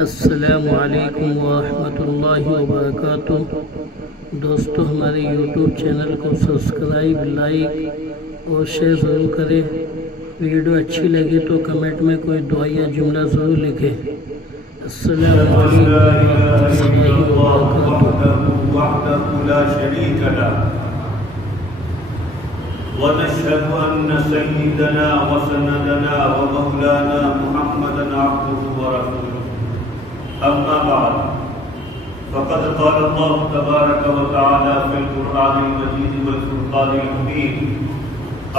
السلام علیکم ورحمۃ اللہ وبرکاتہ۔ دوستو، ہمارے یوٹیوب چینل کو سبسکرائب، لائک اور شیئر ضرور کریں۔ ویڈیو اچھی لگے تو کمنٹ میں کوئی دعا یا جملہ ضرور لکھیں۔ السلام علیکم ونشهد أن سيدنا وسندنا ومولانا محمدا عبده ورسوله أما بعد فقد قال الله تبارك وتعالى في القرآن المجيد والفرقان الحميد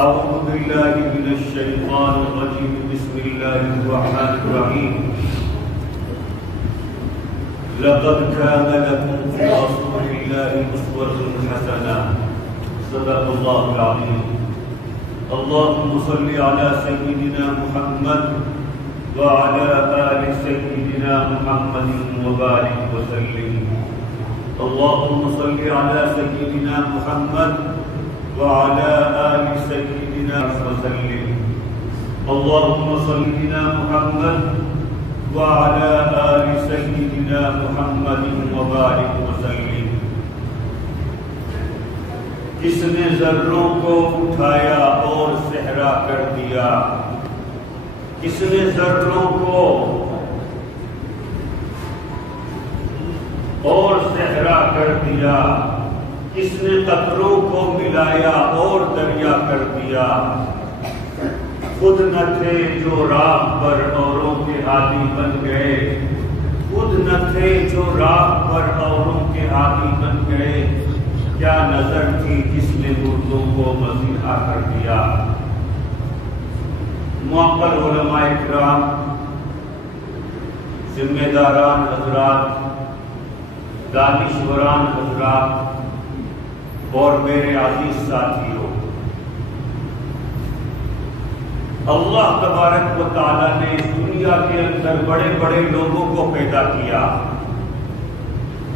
أعوذ بالله من الشيطان الرجيم بسم الله الرحمن الرحيم لقد كان لكم في رسول الله أسوة حسنة صدق الله العظيم اللهم صل على سيدنا محمد وعلى آل سيدنا محمد وبارك وسلم اللهم صل على سيدنا محمد وعلى آل سيدنا وسلم اللهم صل على محمد وعلى آل سيدنا محمد وبارك وسلم جس نے ذروں کو اٹھایا اور صحرا کر دیا، کس نے ذروں کو اور صحرا کر دیا، کس نے قطروں کو ملایا اور دریا کر دیا، خود نہ تھے جو راہ پر اوروں کے ہادی بن گئے، خود نہ تھے جو راہ پر اوروں کے ہادی بن گئے، کیا نظر تھی جس نے مردوں کو مسیحا کر دیا۔ معقل علماء اکرام، ذمہ داران حضرات، دانشوران حضرات اور میرے عزیز ساتھیوں، اللہ تبارک و تعالیٰ نے اس دنیا کے اندر بڑے بڑے لوگوں کو پیدا کیا۔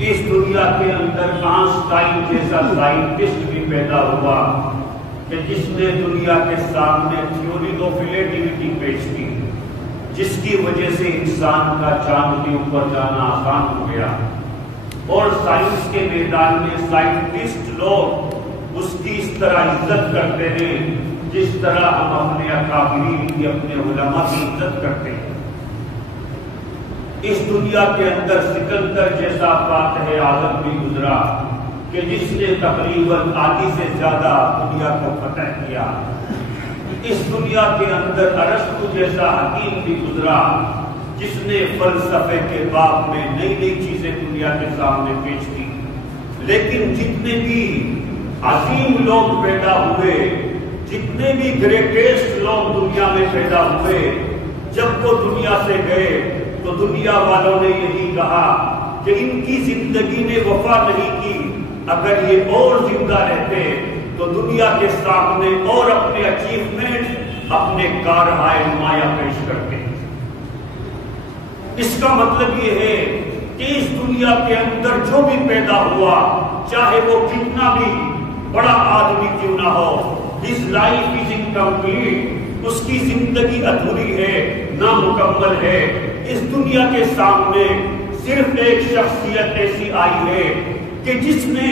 اس دنیا کے اندر آئنسٹائن جیسا سائنٹسٹ بھی پیدا ہوا کہ جس نے دنیا کے سامنے تھیوری آف ریلیٹیوٹی پیش کی، جس کی وجہ سے انسان کا چاند کے اوپر جانا آسان ہو گیا، اور سائنس کے میدان میں سائنٹسٹ لوگ اس کی اس طرح عزت کرتے ہیں جس طرح ہم اپنے اکابرین کی، اپنے علماء کی عزت کرتے ہیں۔ اس دنیا کے اندر سکندر جیسا فاتح اعظم بھی گزرا کہ جس نے تقریباً آدھی سے زیادہ دنیا کو فتح کیا۔ اس دنیا کے اندر ارسطو جیسا حکیم بھی گزرا جس نے فلسفے کے باب میں نئی نئی چیزیں دنیا کے سامنے پیش کی۔ لیکن جتنے بھی عظیم لوگ پیدا ہوئے، جتنے بھی گریٹسٹ لوگ دنیا میں پیدا ہوئے، جب وہ دنیا سے گئے تو دنیا والوں نے یہی کہا کہ ان کی زندگی نے وفا نہیں کی، اگر یہ اور زندہ رہتے تو دنیا کے سامنے اور اپنے اچیومنٹ، اپنے کارہائے نمایاں پیش کرتے۔ اس کا مطلب یہ ہے کہ اس دنیا کے اندر جو بھی پیدا ہوا، چاہے وہ کتنا بھی بڑا آدمی کیوں نہ ہو، his life is incomplete، اس کی زندگی ادھوری ہے، نامکمل ہے۔ اس دنیا کے سامنے صرف ایک شخصیت ایسی آئی ہے کہ جس نے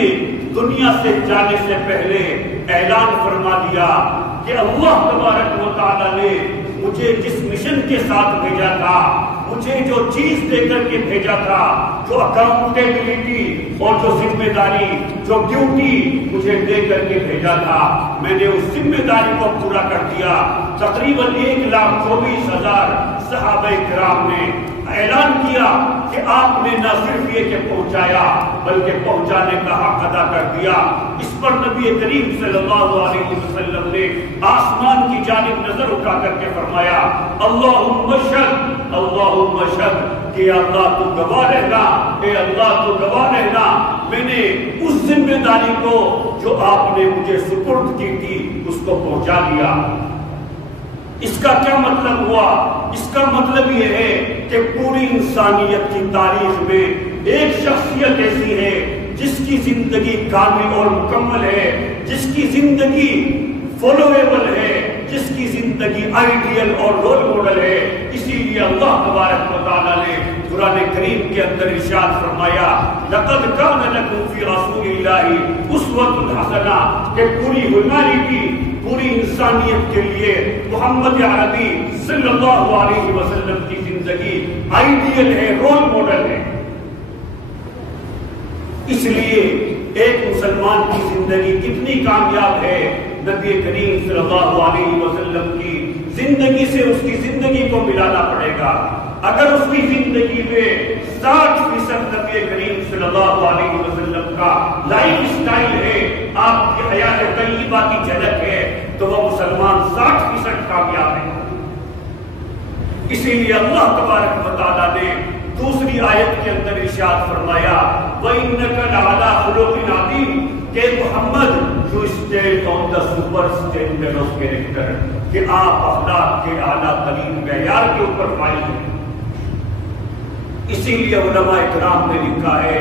دنیا سے جانے سے پہلے اعلان فرما دیا کہ اللہ تبارک و تعالیٰ نے مجھے جس مشن کے ساتھ بھیجا تھا، مجھے جو چیز دے کر کے بھیجا تھا، جو اکاؤنٹیبلٹی اور جو ذمہ داری، جو ڈیوٹی مجھے دے کر کے بھیجا تھا، میں نے اس ذمہ داری کو پورا کر دیا۔ تقریباً 1,24,000 صحابہ کرام نے اعلان کیا کہ آپ نے نہ صرف یہ کہ پہنچایا بلکہ پہنچانے کا حق ادا کر دیا۔ اس پر نبی کریم صلی اللہ علیہ وسلم نے آسمان کی جانب نظر اٹھا کر کے فرمایا، اللہم اشہد، اللہم اشہد، کہ اللہ تو گواہ رہنا، اے اللہ تو گواہ رہنا، میں نے اس ذمہ داری کو جو آپ نے مجھے سپرد کی تھی اس کو پہنچا دیا۔ اس کا کیا مطلب ہوا؟ اس کا مطلب یہ ہے کہ پوری انسانیت کی تاریخ میں ایک شخصیت ایسی ہے جس کی زندگی کامل اور مکمل ہے، جس کی زندگی فالویبل ہے، جس کی زندگی آئیڈیل اور رول ماڈل ہے۔ اسی لیے اللہ تبارک و تعالیٰ نے قرآن کریم کے اندر ارشاد فرمایا لقد کان لکم فی رسول اللہ اسوۃ حسنہ، کہ پوری ہیومینٹی، پوری انسانیت کے لیے محمد عربی صلی اللہ علیہ وسلم کی زندگی آئیڈیل ہے، رول ماڈل ہے۔ اس لیے ایک مسلمان کی زندگی کتنی کامیاب ہے، نبی کریم صلی اللہ علیہ وسلم کی زندگی سے اس کی زندگی کو ملانا پڑے گا۔ اگر اس کی زندگی میں 60% نبی کریم صلی اللہ علیہ وسلم کا لائف سٹائل ہے، آپ کی حیات طیبہ کی جھلک ہے، تو وہ مسلمان 60% کامیاب ہے۔ اسی لیے اللہ تبارک و تعالیٰ نے دوسری آیت کے اندر ارشاد فرمایا وَإِنَّكَ لَعَلَىٰ خُلُقٍ عَظِيمٍ، کہ محمد جو stand on the super standard of character, کہ آپ اخلاق کے اعلیٰ ترین معیار کے اوپر فائز ہیں۔ اسی لیے علماء کرام نے لکھا ہے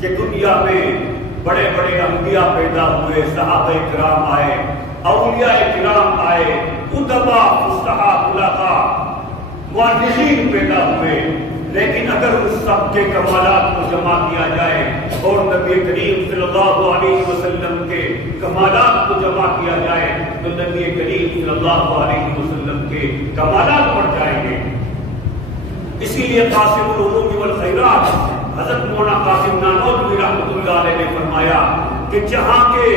کہ دنیا میں بڑے بڑے انبیاء پیدا ہوئے، صحابہ کرام آئے، اولیاء کرام آئے، ادبا، فصحاء، بلغاء، مؤرخین پیدا ہوئے، لیکن اگر اس سب کے کمالات کو جمع کیا جائے اور نبی کریم صلی اللہ علیہ وسلم کے کمالات کو جمع کیا جائے تو نبی کریم صلی اللہ علیہ وسلم کے کمالات بڑھ جائیں گے۔ اسی لیے قاسم العلوم والخیرات حضرت مولانا قاسم نانوتوی رحمۃ اللہ علیہ نے فرمایا کہ جہاں کے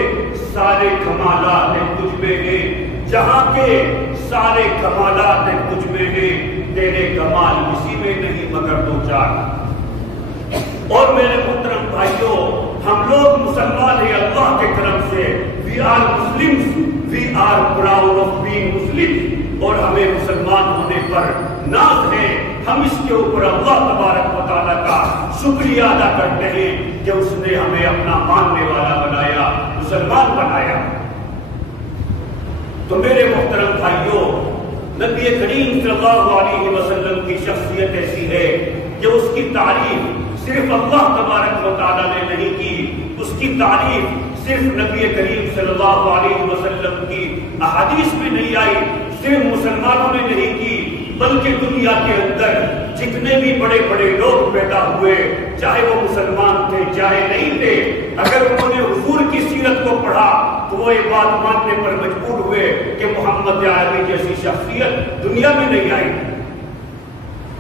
سارے کمالات تجھ میں ہیں، جہاں کے سارے کمالات تجھ میں ہیں، تیرے کمال کسی میں نہیں مگر دو چار۔ اور میرے محترم بھائیوں، ہم لوگ مسلمان ہیں اللہ کے کرم سے، we are Muslims, we are proud of being Muslim, اور ہمیں مسلمان ہونے پر ناز ہے۔ ہم اس کے اوپر اللہ تبارک و تعالیٰ کا شکریہ ادا کرتے ہیں کہ اس نے ہمیں اپنا ماننے والا بنایا، مسلمان بنایا۔ تو میرے محترم بھائیوں، نبی کریم صلی اللہ علیہ وسلم کی شخصیت ایسی ہے کہ اس کی تعریف صرف اللہ تبارک و تعالیٰ نے نہیں کی، اس کی تعریف صرف نبی کریم صلی اللہ علیہ وسلم کی احادیث میں نہیں آئی، صرف مسلمانوں نے نہیں کی، بلکہ دنیا کے اندر جتنے بھی بڑے بڑے لوگ پیدا ہوئے، چاہے وہ مسلمان تھے چاہے نہیں تھے، اگر انہوں نے حضور کی سیرت کو پڑھا تو وہ یہ بات ماننے پر مجبور ہوئے کہ محمد عربی جیسی شخصیت دنیا میں نہیں آئی۔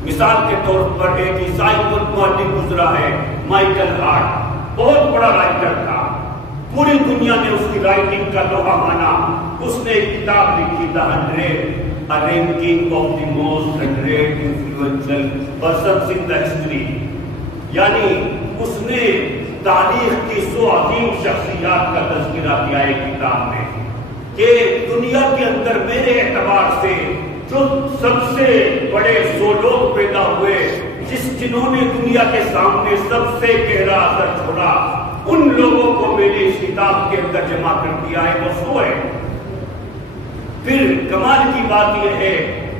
مثال کے طور پر ایک عیسائی مؤلف گزرا ہے، مائیکل ہارٹ، بہت بڑا رائٹر تھا، پوری دنیا نے اس کی رائٹنگ کا لوہا مانا۔ اس نے ایک کتاب لکھی تھا 100 A ranking of the most 100 influential persons in the history، یعنی اس نے تاریخ کی 100 عظیم شخصیات کا تذکرہ کیا ہے کتاب میں، کہ دنیا کے اندر میرے اعتبار سے جو سب سے بڑے 100 لوگ پیدا ہوئے، جنہوں نے دنیا کے سامنے سب سے گہرا اثر چھوڑا، ان لوگوں کو میں نے اس کتاب کے اندر جمع کر دیا ہے، وہ 100 ہے۔ پھر کمال کی بات یہ ہے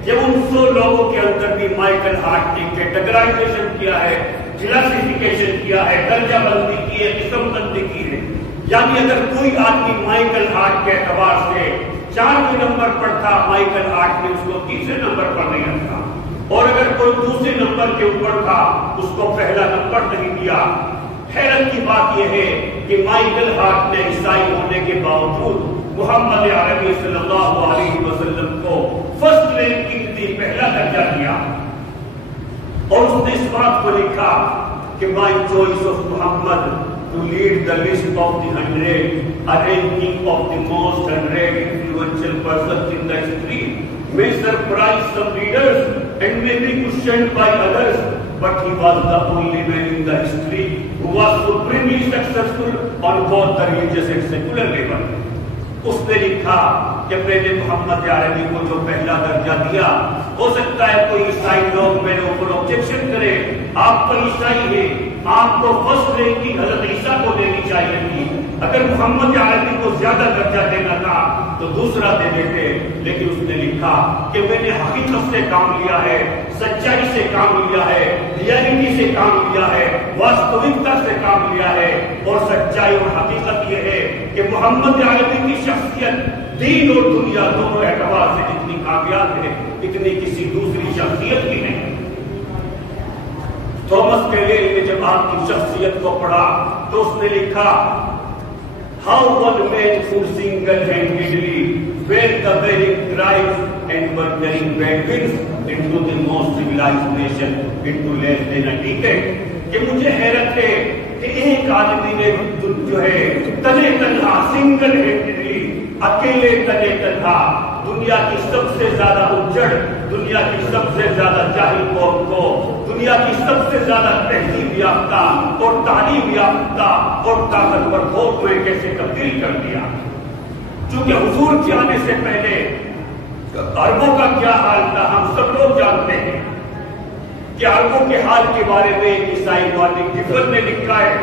کہ ان 100 لوگوں کے اندر بھی مائیکل ہارٹ نے کیٹیگرائزیشن کیا ہے، کلاسیفیکیشن کیا ہے، درجہ بندی کی ہے، قسم بندی کی ہے۔ یعنی اگر کوئی آدمی مائیکل ہارٹ کے اعتبار سے 4ویں نمبر پر تھا، مائیکل ہارٹ نے اس کو 3رے نمبر پر نہیں رکھا، اور اگر کوئی 2 نمبر کے اوپر تھا اس کو پہلا نمبر نہیں دیا۔ حیرت کی بات یہ ہے کہ مائیکل ہارٹ نے عیسائی ہونے کے باوجود محمد عربی صلی اللہ علیہ وسلم کو فرسٹ رینکنگ دی، پہلا درجہ دیا، اور اس نے اس بات کو لکھا کہ my choice of Muhammad to lead the list of the 100 a ranking of the most 100 influential persons in the history may surprise some readers and may be questioned by others, but he was the only man in the history who was supremely successful on both the religious and secular level۔ اس نے لکھا کہ میں نے محمد عربی کو جو پہلا درجہ دیا، ہو سکتا ہے کوئی عیسائی لوگ میرے اوپر آبجیکشن کرے، آپ تو عیسائی ہیں، آپ کو فرسٹ رینکنگ حضرت عیسیٰ کو دینی چاہیے تھی، اگر محمد عربی کو زیادہ درجہ دینا تھا تو دوسرا دے دیتے۔ لیکن اس نے لکھا کہ میں نے حقیقت سے کام لیا ہے، سچائی سے کام لیا ہے، ریالٹی سے کام لیا ہے، واستوکتا سے کام لیا ہے، اور سچائی اور حقیقت یہ ہے کہ محمد عربی کی شخصیت دین اور دنیا دونوں اعتبار سے جتنی کامیاب ہے اتنی کسی دوسری شخصیت کی نہیں۔ تھامس کیلیل نے جب آپ کی شخصیت کو پڑھا تو اس نے لکھا How one man could single-handedly bear the bearing tribes and were carrying waggons into the most civilized nation into less than a decade. کہ مجھے حیرت ہے کہ ایک آدمی نے جو ہے تنے تنہا سنگل ہینڈلی اکیلے تنے تنہا دنیا کی سب سے زیادہ اجڑ، دنیا کی سب سے زیادہ جاہل قوم کو، دنیا کی سب سے زیادہ تہذیب یافتہ اور تعلیم یافتہ اور طاقتور قوم میں کیسے تبدیل کر دیا. چونکہ حضور کے آنے سے پہلے عربوں کا کیا حال تھا ہم سب لوگ جانتے ہیں کہ عربوں کے حال کے بارے میں ایک عیسائی مالک ڈفر نے لکھا ہے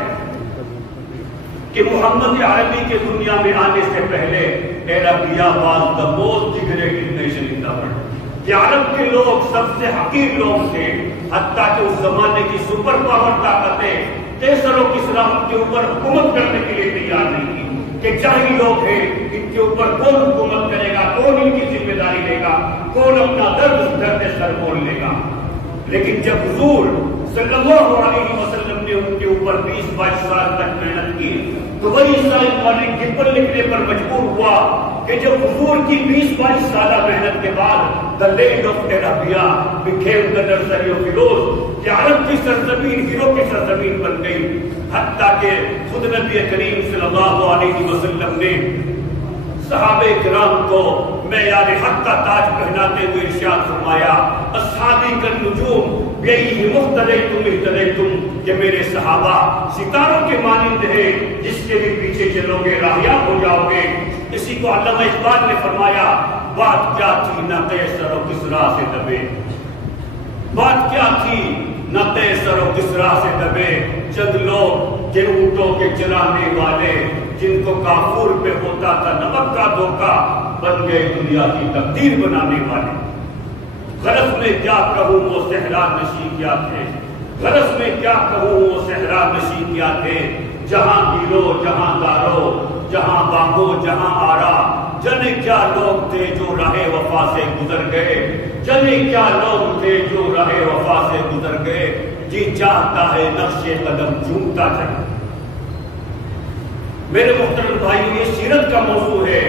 کہ محمد عربی کے دنیا میں آنے سے پہلے Arabia was the most degraded nation in the world. کہ عرب کے لوگ سب سے حقیر لوگ تھے، حتیٰ کہ اس زمانے کی سپر پاور طاقتیں کیسر و کسریٰ ان کے اوپر حکومت کرنے کے لیے تیار نہیں تھی کہ جاہلی لوگ ہیں ان کے اوپر کون حکومت کرے گا، کون ان کی ذمہ داری لے گا، کون اپنا درد سر بول لے گا. لیکن جب حضور صلی اللہ علیہ وسلم نے ان کے اوپر 20-22 سال تک محنت کی تو وہی عیسائی مالک ڈفر لکھنے پر مجبور ہوا کہ جب حضور کی 20-22 سالہ محنت کے بعد the land of Arabia became the nursery of heroes، کہ عرب کی سرزمین ہیرو کی سرزمین بن گئی. حتیٰ کہ خود نبی کریم صلی اللہ علیہ وسلم نے صحابہ کرام کو معیار حق کا تاج پہناتے ہوئے ارشاد فرمایا اصحابی کالنجوم بیئہم اہتدیتم اہتدیتم، کہ میرے صحابہ ستاروں کے مانند ہیں، جس کے بھی پیچھے چلو گے راہیاب ہو جاؤ گے. اسی کو علامہ اقبال نے فرمایا بات کیا تھی نہ قیصر و کسریٰ سے دبے، بات کیا تھی نہ قیصر و کسریٰ سے دبے، چند لوگ کہ اونٹوں کے چرانے والے جن کو کافور پہ ہوتا تھا نمک کا دھوکہ بن گئے دنیا کی تقدیر بنانے والے. غرض میں کیا کہوں وہ صحرا نشی کیا تھے، غرض میں کیا کہوں وہ صحرا نشی کیا تھے، جہاں گیرو جہاں دارو جہاں باغو جہاں آرا، جنے کیا لوگ تھے جو راہ وفا سے گزر گئے، جنے کیا لوگ تھے جو راہ وفا سے گزر گئے، جی چاہتا ہے نقش قدم چومتا جائے. میرے محترم بھائیو یہ سیرت کا موضوع ہے،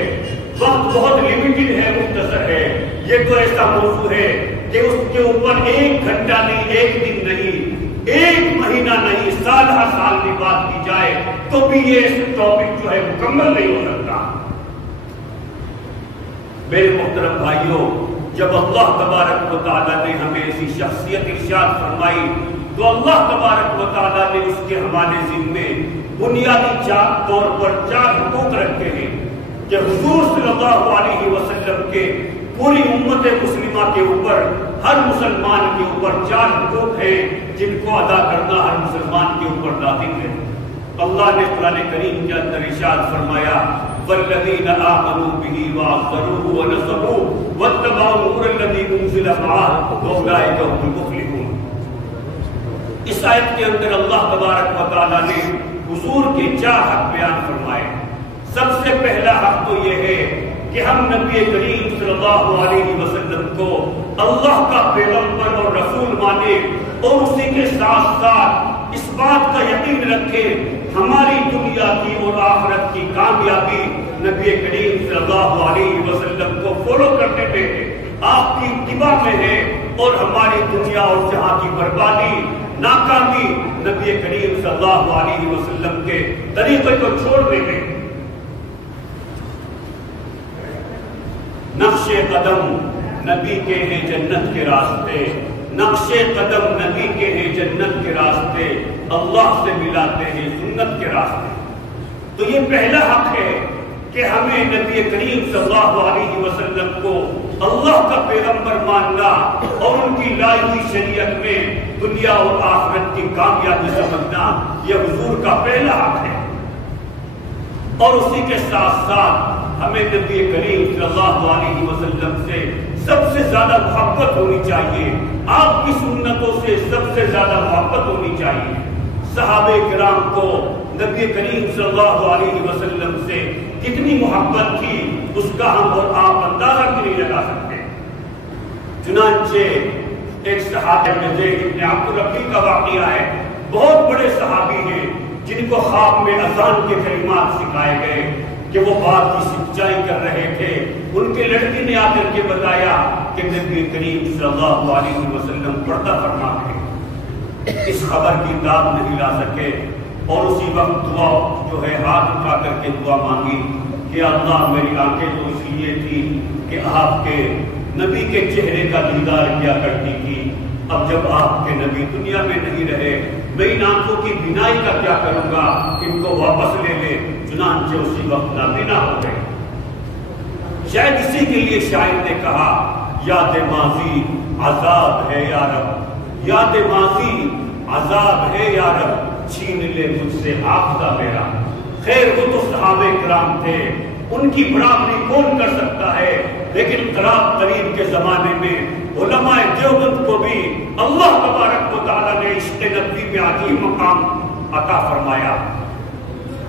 وقت بہت لیمیٹڈ ہے، مختصر ہے. یہ تو ایسا موضوع ہے کہ اس کے اوپر 1 گھنٹہ نہیں، 1 دن نہیں، 1 مہینہ نہیں، سال ہر سال کی بات کی جائے تو بھی یہ ٹاپک جو ہے مکمل نہیں ہو سکتا. میرے محترم بھائیو جب اللہ تبارک و تعالیٰ نے ہمیں ایسی شخصیت ارشاد فرمائی تو اللہ تبارک و تعالیٰ نے اس کے حوالے ذمے بنیادی طور پر 4 حقوق رکھے ہیں کہ حضور صلی اللہ علیہ وسلم کے پوری امت مسلمہ کے اوپر، ہر مسلمان کے اوپر 4 حقوق ہیں جن کو ادا کرنا ہر مسلمان کے اوپر لازم ہے. اللہ نے قرآن کریم کے اندر ارشاد فرمایا والذین آمنوا بہ وعزروہ ونصروہ واتبعوا النور الذی انزل معہ واولئک هم المفلحون. اس آیت کے اندر اللہ تبارک و تعالیٰ نے حضور کے 4 حق بیان فرمائے. سب سے پہلا حق تو یہ ہے کہ ہم نبی کریم صلی اللہ علیہ وسلم کو اللہ کا پیغمبر اور رسول مانے اور اسی کے ساتھ ساتھ اس بات کا یقین رکھے ہماری دنیا کی اور آخرت کی کامیابی نبی کریم صلی اللہ علیہ وسلم کو فالو کرنے میں آپ کی اتباع میں ہے، اور ہماری دنیا اور جہاں کی بربادی ناکامی نبی کریم صلی اللہ علیہ وسلم کے طریقے کو چھوڑنے میں. نقش قدم نبی کے ہیں جنت کے راستے، نقش قدم نبی کے ہیں جنت کے راستے، اللہ سے ملاتے ہیں سنت کے راستے. تو یہ پہلا حق ہے کہ ہمیں نبی کریم صلی اللہ علیہ وسلم کو اللہ کا پیغمبر ماننا اور ان کی لائی ہوئی شریعت میں دنیا اور آخرت کی کامیابی سمجھنا، یہ حضور کا پہلا حق ہے. اور اسی کے ساتھ ساتھ ہمیں نبی کریم صلی اللہ علیہ وسلم سے سب سے زیادہ محبت ہونی چاہیے، آپ کی سنتوں سے سب سے زیادہ محبت ہونی چاہیے. صحابہ کرام کو نبی کریم صلی اللہ علیہ وسلم سے کتنی محبت تھی اس کا ہم اور آپ اندازہ بھی نہیں لگا سکتے. چنانچہ ایک صحابی میں زید ابن عبد الربی کا واقعہ ہے، بہت بڑے صحابی ہیں جن کو خواب میں اذان کے کلمات سکھائے گئے کہ وہ بات کی سچائی کر رہے تھے۔ ان کے لڑکی نے آ کر کے بتایا کہ نبی کریم صلی اللہ علیہ وسلم پردہ فرما ہے، اس خبر کی داد نہیں لا سکے، اور اسی وقت دعا جو ہے ہاتھ اٹھا کر کے دعا مانگی کہ اللہ میری آنکھیں تو اس لیے تھی کہ آپ کے نبی کے چہرے کا دیدار کیا کرتی تھی، اب جب آپ کے نبی دنیا میں نہیں رہے میں ان آنکھوں کی بینائی کا کیا کروں گا، ان کو واپس لے لے۔ چنانچہ اسی وقت نابینا ہو گئے۔ شاید اسی کے لیے شاعر نے کہا یاد ماضی عذاب ہے یا رب، یاد ماضی عذاب ہے یا رب، چھین لے مجھ سے حافظہ میرا۔ خیر وہ تو صحابہ کرام تھے، ان کی برابری کون کر سکتا ہے، لیکن قراب قریب کے زمانے میں علماء دیوبند کو بھی اللہ تبارک و تعالیٰ نے عشق نبوی میں عظیم مقام عطا فرمایا۔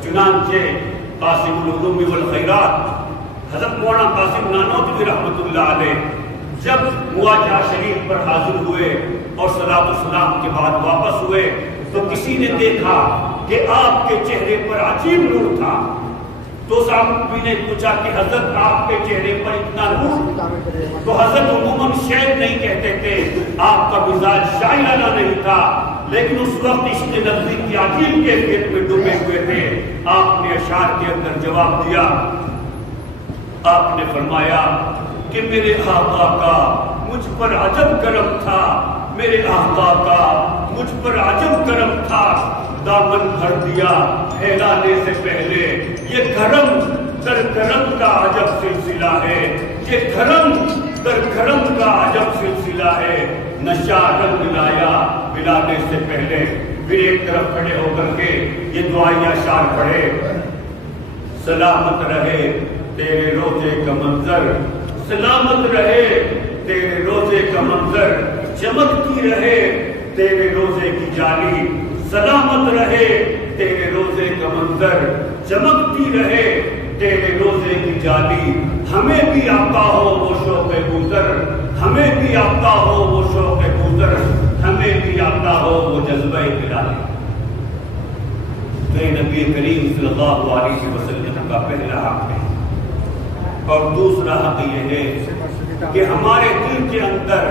چنانچہ قاسم العلوم والخیرات حضرت مولانا قاسم نانوتوی رحمۃ اللہ علیہ جب مواجہہ شریف پر حاضر ہوئے اور صلاۃ السلام کے بعد واپس ہوئے تو کسی نے دیکھا کہ آپ کے چہرے پر عجیب نور تھا، تو صحابی نے پوچھا کہ حضرت آپ کے چہرے پر اتنا نور؟ تو حضرت عموماً شعر نہیں کہتے تھے، آپ کا مزاج شاعرانہ نہیں تھا، لیکن اس وقت عشق نبوی کی عجیب کیفیت میں ڈوبے ہوئے تھے۔ آپ نے اشعار کے اندر جواب دیا، آپ نے فرمایا کہ میرے آقا کا مجھ پر عجب کرم تھا، میرے آقا کا مجھ پر عجب کرم تھا، دامن بھر دیا پھیلانے سے پہلے، یہ کرم در کرم کا عجب سلسلہ ہے، یہ کرم در کرم کا عجب سلسلہ ہے، نشہ رنگ لایا ملانے سے پہلے۔ پھر ایک طرف کھڑے ہو کر کے یہ دعائیں اشعار پڑھے، سلامت رہے تیرے روزے کا منظر، سلامت رہے تیرے روزے کا منظر، چمکتی رہے تیرے روزے کی جالی، سلامت رہے تیرے روزے کا منظر، چمکتی رہے تیرے روزے کی جالی، ہمیں بھی آتا ہو وہ شوق گزر، ہمیں بھی آتا ہو وہ شوق گزر، ہمیں بھی آتا ہو وہ جذبہ بلالی۔ تو یہ نبی کریم صلی اللہ علیہ وسلم کا پہلا حق ہے، اور دوسرا حق یہ ہے کہ ہمارے دل کے اندر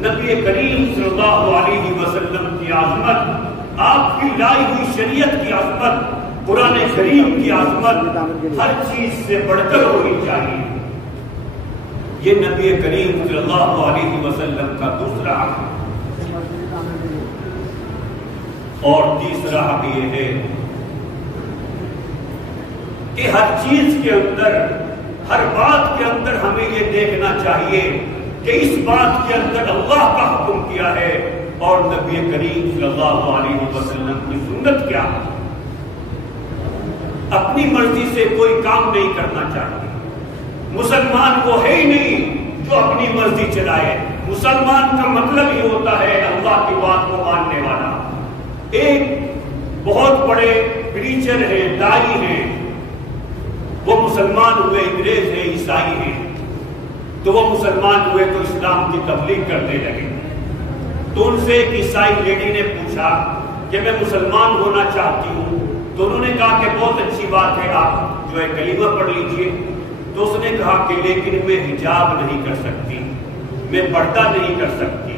نبی کریم صلی اللہ علیہ وسلم کی عظمت، آپ کی لائی ہوئی شریعت کی عظمت، قرآن کریم کی عظمت ہر چیز سے بڑھ کر ہونی چاہیے۔ یہ نبی کریم صلی اللہ علیہ وسلم کا دوسرا حق ہے۔ اور تیسرا حق یہ ہے کہ ہر چیز کے اندر، ہر بات کے اندر ہمیں یہ دیکھنا چاہیے کہ اس بات کے اندر اللہ کا حکم کیا ہے اور نبی کریم صلی اللہ علیہ وسلم کی سنت کیا ہے۔ اپنی مرضی سے کوئی کام نہیں کرنا چاہیے۔ مسلمان وہ ہے ہی نہیں جو اپنی مرضی چلائے۔ مسلمان کا مطلب ہی ہوتا ہے اللہ کی بات کو ماننے والا۔ ایک بہت بڑے پریچر ہیں، داعی ہیں، وہ مسلمان ہوئے، انگریز ہیں، عیسائی ہیں، تو وہ مسلمان ہوئے تو اسلام کی تبلیغ کرنے لگے۔ تو ان سے ایک عیسائی لیڈی نے پوچھا کہ میں مسلمان ہونا چاہتی ہوں، تو انہوں نے کہا کہ بہت اچھی بات ہے، آپ جو ہے کلمہ پڑھ لیجئے۔ تو اس نے کہا کہ لیکن میں حجاب نہیں کر سکتی، میں پردہ نہیں کر سکتی،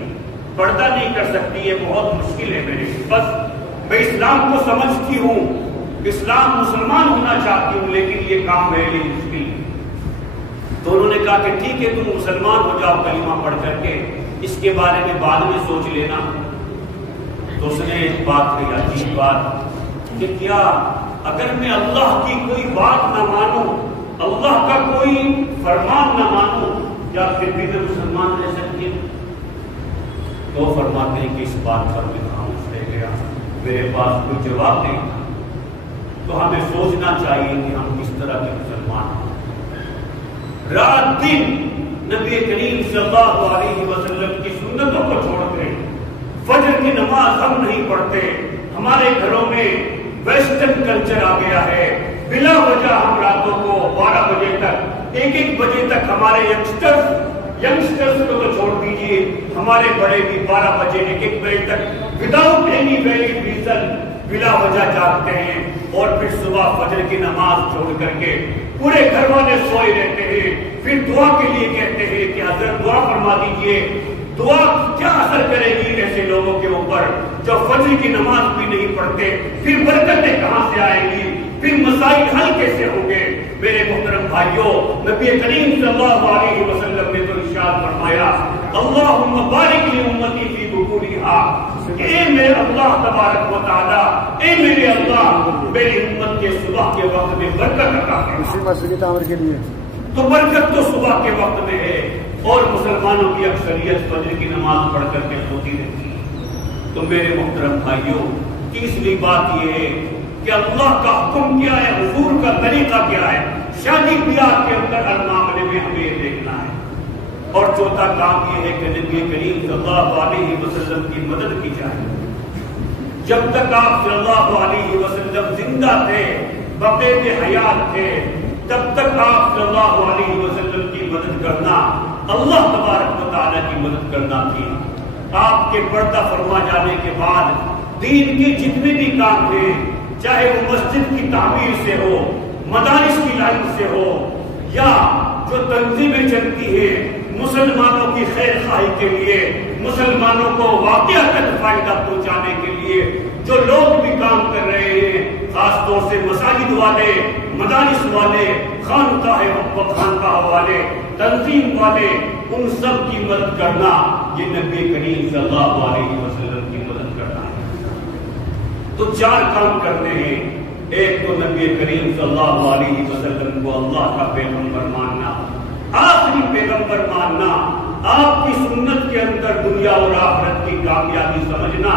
پردہ نہیں کر سکتی، یہ بہت مشکل ہے میرے لیے۔ بس میں اسلام کو سمجھتی ہوں، اسلام مسلمان ہونا چاہتی ہوں، لیکن یہ کام میرے لیے مشکل ہے۔ تو انہوں نے کہا کہ ٹھیک ہے، تم مسلمان ہو جاؤ کلمہ پڑھ کر کے، اس کے بارے میں بعد میں سوچ لینا۔ تو اس نے ایک بات کہی، عجیب بات، کہ کیا اگر میں اللہ کی کوئی بات نہ مانوں، اللہ کا کوئی فرمان نہ مانوں، کیا پھر بھی میں مسلمان رہ سکتی ہوں؟ تو فرماتے ہیں کہ اس بات پر میں خاموش رہ گیا، میرے پاس کوئی جواب نہیں تھا۔ تو ہمیں سوچنا چاہیے کہ ہم کس طرح کے مسلمان ہیں۔ رات دن نبی کریم صلی اللہ علیہ وسلم کی سنتوں کو چھوڑ کر فجر کی نماز ہم نہیں پڑھتے۔ ہمارے گھروں میں ویسٹرن کلچر آ گیا ہے، بلا وجہ ہم راتوں کو 12 بجے تک، 1 بجے تک ہمارے ینگسٹرز یگسٹرز کو تو چھوڑ دیجیے، ہمارے بڑے بھی 12 بجے 1 بجے تک وداؤٹ اینی ویلڈ ریزن بلا وجہ جاگتے ہیں، اور پھر صبح فجر کی نماز چھوڑ کر کے پورے گھر والے سوئے رہتے ہیں، پھر دعا کے لیے کہتے ہیں کہ حضرت دعا فرما دیجئے۔ دعا کیا اثر کرے گی ایسے لوگوں کے اوپر جو فجر کی نماز بھی نہیں پڑھتے؟ پھر برکتیں کہاں سے آئیں گی؟ پھر مسائل حل کیسے ہوں گے؟ میرے محترم بھائیوں، نبی کریم صلی اللہ علیہ وسلم نے تو ارشاد فرمایا، اللہم بارک لی امتی فی بکورہا، اے میرے اللہ تبارک و تعالی، اے میرے اللہ میری امت کے صبح کے وقت میں برکت عطا فرما۔ اسی مسجد تعمیر کے لیے تو برکت تو صبح کے وقت میں ہے، اور مسلمانوں کی اکثریت فجر کی نماز پڑھ کر کے سوتی رہتی ہے۔ تو میرے محترم بھائیوں، تیسری بات یہ ہے کہ اللہ کا حکم کیا ہے، حضور کا طریقہ کیا ہے، شادی بیاہ کے اندر ہر معاملے میں ہمیں یہ دیکھنا ہے۔ اور چوتھا کام یہ ہے کہ نبی کریم صلی اللہ علیہ وسلم کی مدد کی جائے۔ جب تک آپ صلی اللہ علیہ وسلم زندہ تھے، بقیت حیات تھے، تب تک آپ صلی اللہ علیہ وسلم کی مدد کرنا اللہ تبارک و تعالیٰ کی مدد کرنا تھی۔ آپ کے پردہ فرما جانے کے بعد دین کے جتنے بھی کام ہیں، چاہے وہ مسجد کی تعمیر سے ہو، مدارس کی لائن سے ہو، یا جو تنظیمیں چلتی ہیں مسلمانوں کی خیر خواہی کے لیے، مسلمانوں کو واقعتاً فائدہ پہنچانے کے لیے جو لوگ بھی کام کر رہے ہیں، خاص طور سے مساجد والے، مدارس والے، خانقاہ والے، تنظیم والے، ان سب کی مدد کرنا یہ نبی کریم صلی اللہ علیہ وسلم کی مدد کرنا ہے۔ تو 4 کام کرنے ہیں۔ ایک تو نبی کریم صلی اللہ علیہ وسلم کو اللہ کا پیغمبر ماننا، آخری پیغمبر ماننا، آپ کی سنت کے اندر دنیا اور آخرت کی کامیابی سمجھنا،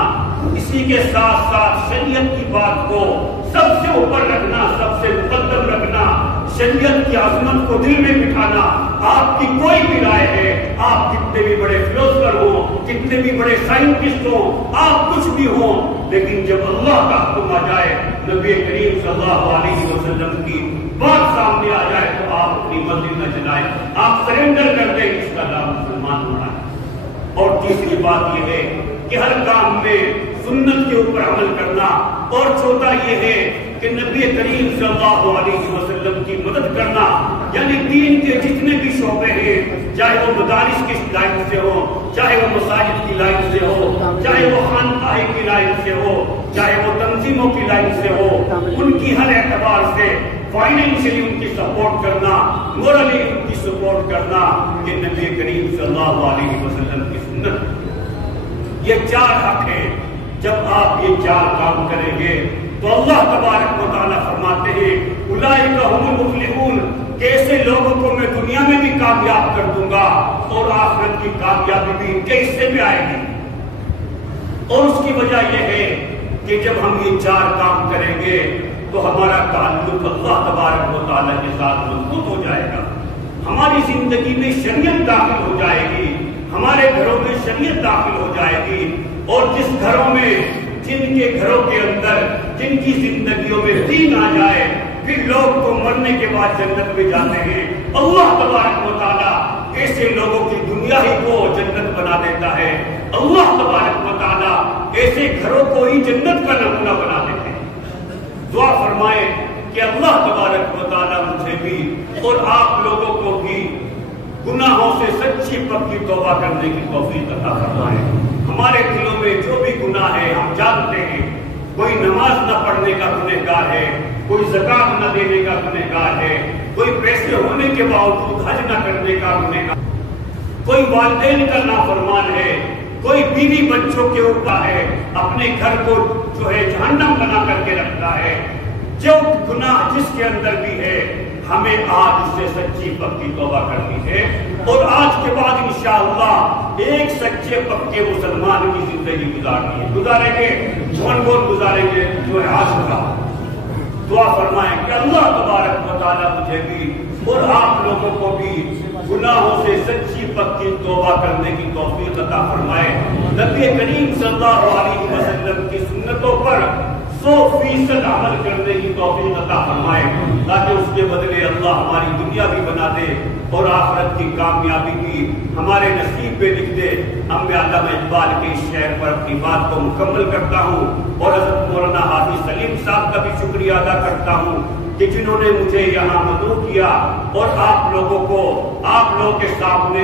اسی کے ساتھ ساتھ شریعت کی بات کو سب سے اوپر رکھنا، سب سے مقدم رکھنا، شریعت کی عظمت کو دل میں بٹھانا۔ آپ کی کوئی بھی رائے ہے، آپ کتنے بھی بڑے فلسفر ہوں، کتنے بھی بڑے سائنٹسٹ ہوں، آپ کچھ بھی ہوں، لیکن جب اللہ کا حکم آ جائے، نبی کریم صلی اللہ علیہ وسلم کی بات سامنے آ جائے، تو آپ اپنی مرضی نہ چلائیں، آپ سرنڈر کر دیں، اس کا نام مسلمان ہونا ہے۔ اور تیسری بات یہ ہے کہ ہر کام میں سنت کے اوپر عمل کرنا، اور چوتھا یہ ہے کہ نبی کریم صلی اللہ علیہ وسلم کی مدد کرنا، یعنی دین کے جتنے بھی شعبے ہیں، چاہے وہ مدارس کی لائن سے ہو، چاہے وہ مساجد کی لائن سے ہو، چاہے وہ خانقاہ کی لائن سے ہو، چاہے وہ تنظیموں کی لائن سے ہو، ان کی ہر اعتبار سے فائنینشلی ان کی سپورٹ کرنا، مورلی ان کی سپورٹ کرنا، یہ نبی کریم صلی اللہ علیہ وسلم کی سنت۔ یہ 4 حق ہیں۔ جب آپ یہ 4 کام کریں گے تو اللہ تبارک و تعالیٰ فرماتے ہیں، اولئک ھم المفلحون، کہ ایسے لوگوں کو میں دنیا میں بھی کامیاب کر دوں گا، اور آخرت کی کامیابی بھی ان کے حصے میں آئے گی۔ اور اس کی وجہ یہ ہے کہ جب ہم یہ 4 کام کریں گے تو ہمارا تعلق اللہ تبارک و تعالیٰ کے ساتھ مضبوط ہو جائے گا، ہماری زندگی میں شریعت داخل ہو جائے گی، ہمارے گھروں میں شریعت داخل ہو جائے گی، اور جس گھروں میں، جن کے گھروں کے اندر، جن کی زندگیوں میں دین آ جائے، پھر لوگ تو مرنے کے بعد جنت میں جاتے ہیں، اللہ تبارک و تعالیٰ ایسے لوگوں کی دنیا ہی کو جنت بنا دیتا ہے، اللہ تبارک و تعالیٰ ایسے گھروں کو ہی جنت کا نمونہ بنا دیتے ہیں۔ دعا فرمائے کہ اللہ تبارک و تعالیٰ مجھے بھی اور آپ لوگوں کو بھی گناہوں سے سچی پکی توبہ کرنے کی توفیق عطا فرمائے۔ ہمارے دلوں میں جو بھی گناہ ہے ہم جانتے ہیں، کوئی نماز نہ پڑھنے کا گنہگار ہے، کوئی زکات نہ دینے کا گنہگار ہے، کوئی پیسے ہونے کے باوجود حج نہ کرنے کا گنہگار، کوئی والدین کا نافرمان ہے، کوئی بیوی بچوں کے اوپر ہے، اپنے گھر کو جو ہے جہنم بنا کر کے رکھتا ہے۔ جو گناہ جس کے اندر بھی ہے، ہمیں آج اس سے سچی پکی توبہ کرنی ہے، اور آج کے بعد انشاءاللہ ایک سچے پکے مسلمان کی زندگی گزارنی ہے۔ گزاریں گے، جھون بول گزاریں گے، جو ہے آج کا دعا فرمائیں کہ اللہ تبارک و تعالیٰ مجھے بھی اور آپ لوگوں کو بھی گناہوں سے سچی پکی توبہ کرنے کی توفیق عطا فرمائے۔ نبی کریم صلی اللہ علیہ وسلم کی سنتوں پر 100% عمل کرنے کی توفیق عطا فرمائے تاکہ اس کے بدلے اللہ ہماری دنیا بھی بنا دے اور آخرت کی کامیابی بھی ہمارے نصیب پہ لکھ دے۔ اب میں علامہ اقبال کے اس شعر پر اپنی بات کو مکمل کرتا ہوں اور حضرت مولانا حافظ سلیم صاحب کا بھی شکریہ ادا کرتا ہوں کہ جنہوں نے مجھے یہاں مدعو کیا اور آپ لوگوں کے سامنے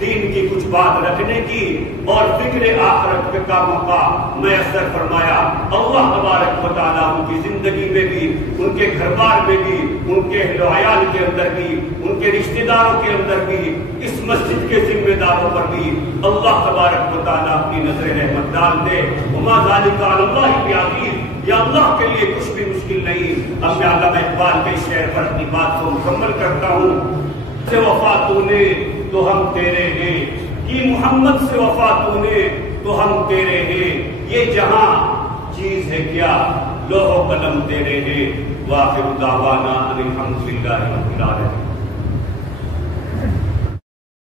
دین کی کچھ بات رکھنے کی اور فکر آخرت کا موقع میسر فرمایا۔ اللہ تبارک و تعالیٰ ان کی زندگی میں بھی، ان کے گھر بار میں بھی، ان کے اہل و عیال کے اندر بھی، ان کے رشتہ داروں کے اندر بھی، اس مسجد کے ذمہ داروں پر بھی اللہ تبارک و تعالیٰ اپنی نظر رحمت ڈال دے۔ وما ذالک علی اللہ بعزیز، یا اللہ کے لیے کچھ بھی مشکل نہیں۔ اب میں علامہ اقبال کے شعر پر اپنی بات کو مکمل کرتا ہوں۔ سے وفا تو نے تو ہم تیرے ہیں، کی محمد سے وفا تو نے تو ہم تیرے ہیں، یہ جہاں چیز ہے کیا لوح و قلم تیرے ہیں۔ وآخر دعوانا ان الحمد للہ رب العالمین۔